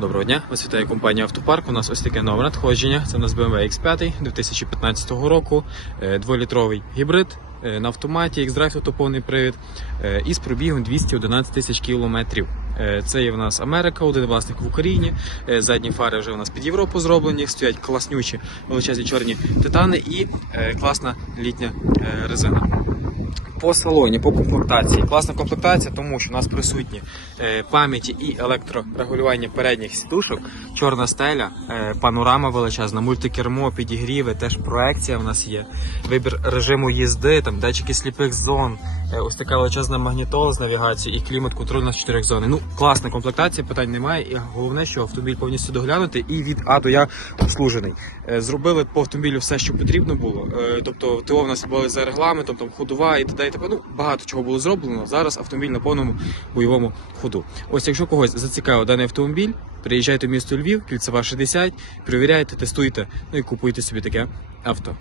Доброго дня, вас вітає компанія Автопарк. У нас ось таке нове надходження. Це у нас BMW X5 2015 року, е, дволітровий гібрид е, на автоматі, X-Drive то повний привід е, із пробігом 211 тисяч кілометрів. Це є в нас Америка, один власник в Україні. Задні фари вже у нас під Європу зроблені, стоять класнючі величезні чорні титани і класна літня резина. По салоні, по комплектації. Класна комплектація, тому що у нас присутні е, пам'яті і електрорегулювання передніх сідушок, чорна стеля, е, панорама величезна, мультикермо, підігріви, теж проекція в нас є. Вибір режиму їзди, там датчики сліпих зон, е, ось така величезна магнітола з навігацією і клімат-контроль на 4 зони. Ну, класна комплектація, питань немає. І головне, що автомобіль повністю доглянутий і від А до Я обслужений. Е, Зробили по автомобілю все, що потрібно було. Тобто ТО в нас були за регламентом, там ходова і т.д. і т.п. Ну, багато чого було зроблено. Зараз автомобіль на повному бойовому ходу. Ось якщо когось зацікавив даний автомобіль, приїжджайте в місто Львів, кільцева 60, перевіряйте, тестуйте, ну і купуйте собі таке авто.